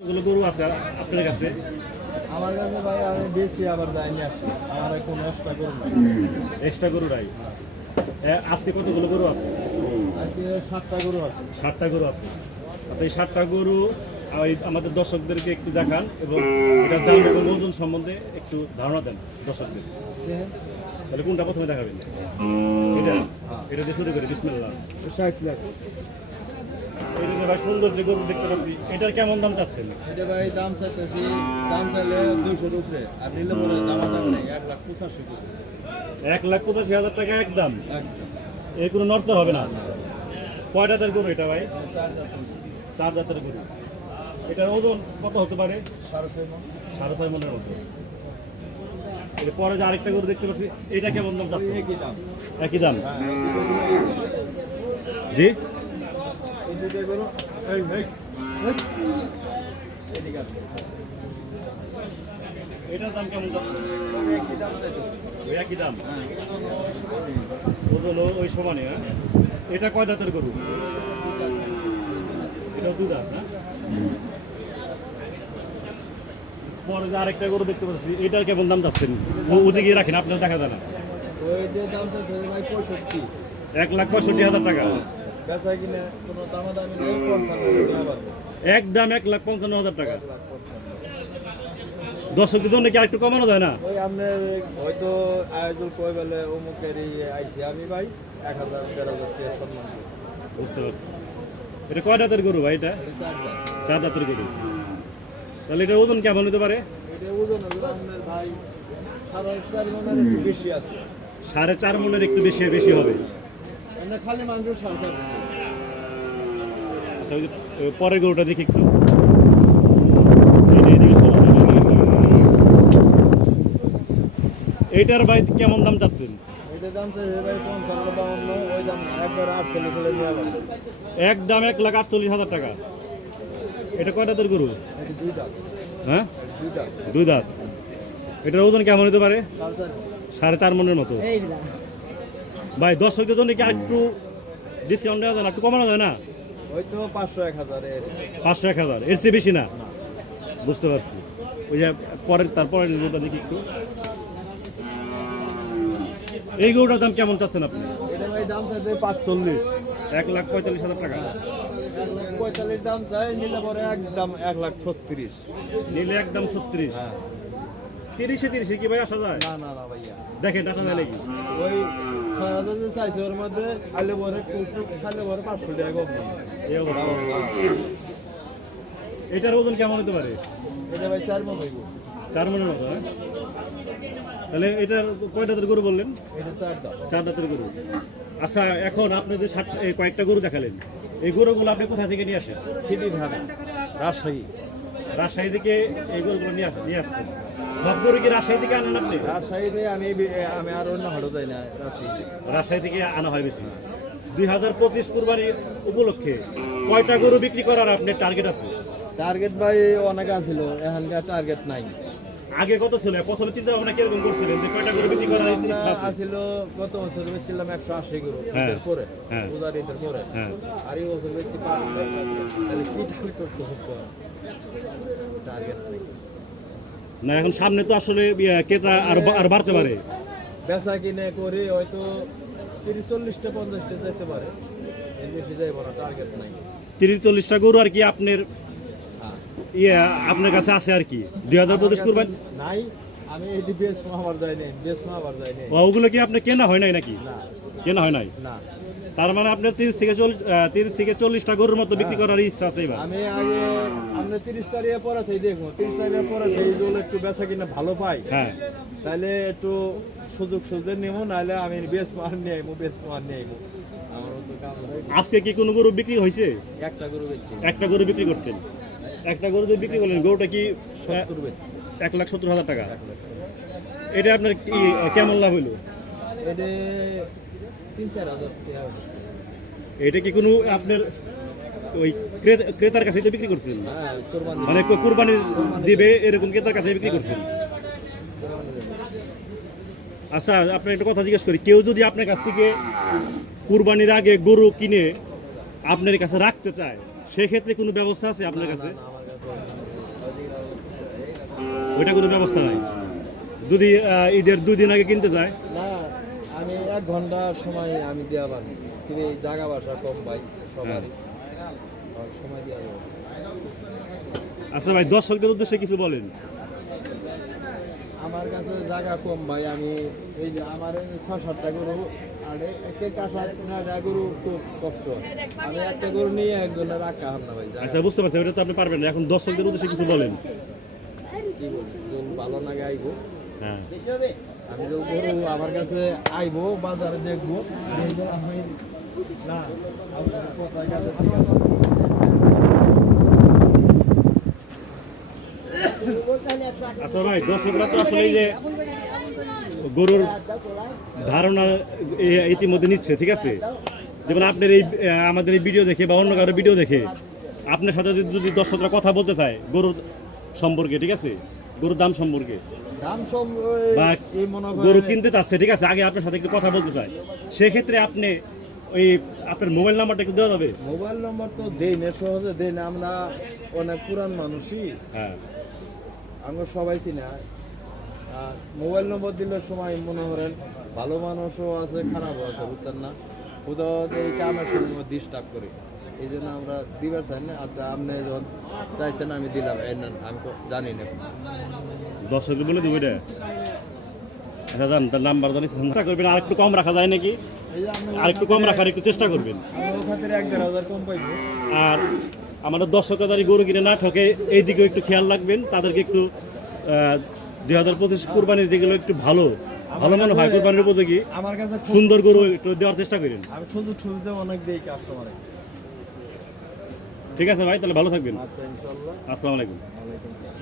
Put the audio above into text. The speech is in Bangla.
এগুলো গরু আছে আপনার কাছে? আমার কাছে ভাই আমি বেশি আবার যাইনি আসি, আমার কোনো এক্সট্রা গরু নাই। এক্সট্রা গরু নাই। আজকে কতগুলো গরু আছে? আজকে 7টা গরু আছে। 7টা গরু আছে। আচ্ছা, এই 7টা গরু আমাদের দর্শকদেরকে একটু দেখান এবং এটার দাম এবং ওজন সম্বন্ধে একটু ধারণা দেন দর্শকদের। তাহলে কোনটা প্রথমে দেখাবেন? এটা এটা দিয়ে শুরু করি, বিসমিল্লাহ। 60 লাখ। এটা যে ভাই সুন্দর যে গরু দেখতে পাচ্ছি, এটার কেমন দাম চাচ্ছেন? এটা ভাই দাম চাইতেছি, দাম চাইলে 200 উপরে, আর নিলে বলে দাম দাম নেই, 1,85,000 করে। 1,85,000 টাকা একদম? একদম। এই কোনো নষ্ট হবে না? কয় জাতের গরু এটা ভাই? 4 জাত। 4 জাতের গরু। এটার ওজন কত হতে পারে? 6.5 মণ। 6.5 মণের মতো। এরপরে যে আরেকটা গরু দেখতে পাচ্ছি, এটা কেমন দাম চাচ্ছেন? একই দাম। একই দাম? হ্যাঁ। জি। এই দুটো গরু এই এদিকে আছে। এটার দাম কেমন যাচ্ছে? একই দাম চাইতেছি। ওই একই দাম? হ্যাঁ। ওজন ওই সমানে? হ্যাঁ। এটা কয় জাতের গরু? এটাও 2 দাঁত না? পরে যে আরেকটা গরু দেখতে পাচ্ছি, এটার কেমন দাম যাচ্ছেন? ওদিকে রাখেন, আপনার দেখা যায় না। ওই যে দাম চাইতেছি ভাই 65। 1,65,000 টাকা? বেচা কিনে কোনো দামাদামি নেই, 55 টাকা আবার। একদম 1,55,000 টাকা। 1,55,000। দর্শকদের জন্য কি আরেকটু কমানো যায় না? ওই আপনার হয়তো আয়োজন কই বলে অমুকের আইসি আমি ভাই 1,000-1,500 টাকা সম্মান করি। বুঝতে পারছি। এটা কয় জাতের গরু ভাই? এটা এই 4 দাম। 4 জাতের গরু। তাহলে এটার ওজন কেমন হতে পারে? এটা ওজন হলো আপনার ভাই 4.5 মণের একটু বেশি আছে। 4.5 মণের একটু বেশি বেশি হবে। আমরা খালি মাংস 4.5। আচ্ছা, ওই যে পরের গরুটা দেখি একটু। এদিকে সরান, এদিকে সরান। এইটার ভাই কেমন দাম চাচ্ছেন? এটা দাম চাইছে ভাই 55-52, ওই দাম একবার 48 হলে নিয়ে যাবেন। একদম 1,48,000 টাকা। এটা কয় জাতের গরু? এটা 2 দাম। হ্যাঁ, 2 দাম। 2 দাঁত। এটার ওজন কেমন হতে পারে? 4.5। 4.5 মণের মতো। ভাই দর্শকদের জন্য কি একটু ডিসকাউন্ট দেওয়া যায় না? একটু কমানো যায় না? হয়তো 500-1000 এর। 500-1000 এর চেয়ে বেশি না? বুঝতে পারছি। ওই যে তারপরের গরুটা দেখি একটু। এই গরুটার দাম কেমন চাচ্ছেন আপনি? এটা ভাই দাম চাইছে 45। 1,45,000 টাকা। 1,45,000 দাম চাই, নিলে পরে একদম 1,36,000। নিলে একদম 36। হ্যাঁ। 30-30 কি ভাই আসা যায়? না না না ভাইয়া, দেখেন আসা যায় নাকি? ওই 6,000 যে চাইছে ওর মধ্যে আলে পরে খালে পরে 500 টাকা কম নেই। এই অবস্থা। এটার ওজন কেমন হতে পারে? এটা ভাই 4 মণ হইব। 4 মণের মতো। হ্যাঁ, তাহলে এটার কয় দাঁতের গরু বললেন? এটা 4 দাম। 4 দাঁতের গরু। আচ্ছা, এখন আপনি যে কয়েকটা গরু দেখালেন, এই গরুগুলো আপনি কোথা থেকে নিয়ে আসেন? সিটি ধারা রাজশাহী। রাজশাহী থেকে এই গরুগুলো নিয়ে আসছেন? সব গরু কি রাজশাহী থেকে আনেন আপনি? রাজশাহীতে আমি আর অন্য হাটও যাই না রাজশাহী। রাজশাহী থেকে আনা হয় বেশি। 2025 কুরবানির উপলক্ষে কয়টা গরু বিক্রি করার আপনার টার্গেট আছে? টার্গেট ভাই অনেক আছিল, এখানকার টার্গেট নাই। আগে কত ছিল? প্রথমে চিন্তা ভাবনা কিরকম করছিলেন যে কয়টা গরু বিক্রি করার ইচ্ছা আছে? আছিল গত বছর বেচছিলাম 180 গরু, হ্যাঁ, ঈদের পরে, হ্যাঁ। পূজার ঈদের পরে। হ্যাঁ। আর এই বছর বেচছি 5 তাহলে কি টার্গেট করতে হতো? টার্গেট নেই। না, এখন সামনে তো আসলে ক্রেতা আর বাড়তে পারে। বেচা কিনে করে হয়তো 30-40টা 50টা যেতে পারে, এর বেশি যাইব না, টার্গেট নাই। 30-40টা গরু আর কি আপনার হ্যাঁ। আপনার কাছে আছে আর কি 2025 কুরবানি? নাই, আমি এটি বেচমা আবার যাই নাই, বেচমা আবার যাই নাই। ওগুলো কি আপনার কেনা হয় নাই নাকি? না কেনা হয় নাই? না, তার মানে আপনার 30-40টা গরুর মতো বিক্রি করার ইচ্ছা আছে এবার? আমি আগে আপনি 30 তারিখে পরে থেকে দেখবো, 30 তারিখে পরে থেকে যদি একটু বেচা কিনা ভালো পাই, হ্যাঁ, তাহলে একটু সুযোগ সুযোগ নেবো, নাহলে আমি বেচমা আর নিয়ে আইবো, বেচমা আর নিয়ে আইবো। আমারও তো কাম নাই। আজকে কি কোনো গরু বিক্রি হয়েছে? একটা গরু বেচছি। একটা গরু বিক্রি করছেন? একটা গরু যদি বিক্রি করলেন, গরুটা কি 70 বেচছি। 1,70,000 টাকা? এটা আপনার কি কেমন লাভ হইলো? এটা 3-4 হাজার টাকা হবে। এটা কি কোনো আপনার ওই ক্রেতার কাছে তো বিক্রি করছেন? হ্যাঁ, কোরবানি। মানে কুরবানি দিবে এরকম ক্রেতার কাছে বিক্রি করছেন? আচ্ছা, আপনার একটা কথা জিজ্ঞেস করি, কেউ যদি আপনার কাছ থেকে কুরবানির আগে গরু কিনে আপনার কাছে রাখতে চায়, সেক্ষেত্রে কোনো ব্যবস্থা আছে আপনার কাছে? না, আমার কাছে ওইটা কোনো ব্যবস্থা নাই। যদি ঈদের 2 দিন আগে কিনতে যায়, না আমি 1 ঘন্টা সময় আমি দেওয়া পারি, তুমি জায়গা বাসা কম ভাই সবারই আর সময় দেওয়া যাবে। আচ্ছা ভাই, দর্শকদের উদ্দেশ্যে কিছু বলেন। আমার কাছে জায়গা কম ভাই, আমি এই যে আমার 6-7টা গরু আর একটা কাঁচা গরু খুব কষ্ট হয়। আমি একটা গরু নিয়ে একজনের রাখা হন না ভাই, জায়গা আচ্ছা বুঝতে পারছি, ওটা তো আপনি পারবেন না। এখন দর্শকদের উদ্দেশ্যে কিছু বলেন। কি বলি, গরু ভালো লাগে আইবো, হ্যাঁ, আমি যে গরু আমার কাছে আইবো বাজারে দেখবো এই যে আমি না আপনার কোথায় কাছে ঠিক আছে। আচ্ছা ভাই, দর্শকরা তো আসলে এই যে গরুর ধারণা ইতিমধ্যে নিচ্ছে, ঠিক আছে। যেমন আপনার এই আমাদের এই ভিডিও দেখে বা অন্য কারো ভিডিও দেখে আপনার সাথে যদি দর্শকরা কথা বলতে চায় গরুর সম্পর্কে, ঠিক আছে, গরুর দাম সম্পর্কে দাম বা এই মনে গরু করেন কিনতে চাচ্ছে, ঠিক আছে, আগে আপনার সাথে একটু কথা বলতে চায়, সেক্ষেত্রে আপনি ওই আপনার মোবাইল নাম্বারটা একটু দেওয়া যাবে? মোবাইল নম্বর তো দেই না, সহজে দেই না, আমরা অনেক পুরান মানুষই, হ্যাঁ, আমরা সবাই চিনি। আর মোবাইল নম্বর দিলে সময় মনে করেন ভালো মানুষও আছে খারাপও আছে, বুঝছেন না, কোথাও এই কামের সময় ডিস্টার্ব করি, এই জন্য আমরা দিবার চাই না। আর আপনি যখন চাইছেন আমি দিলাম, এই নেন, আমি তো জানি না। দর্শকদের বলে দেবো এটা। আচ্ছা জান, তার নাম্বার জানি, চেষ্টা করবেন আর একটু কম রাখা যায় নাকি, এই যে আপনি আর একটু কম রাখার একটু চেষ্টা করবেন। আমার খাতিরে 1-1.5 কম পাইবো। আর আমাদের দর্শকরা যারা গরু কিনে না ঠকে এই দিকেও একটু খেয়াল রাখবেন, তাদেরকে একটু 2025 কুরবানির যেগুলো একটু ভালো ভালো মনে হয় কুরবানির উপযোগী আমার কাছে সুন্দর গরু একটু দেওয়ার চেষ্টা করেন। আমি সুযোগ সুবিধা অনেক দেই কাস্টমারে। ঠিক আছে ভাই, তাহলে ভালো থাকবেন। আচ্ছা ইনশাআল্লাহ। আসসালামু আলাইকুম। ওয়ালাইকুম আসসালাম।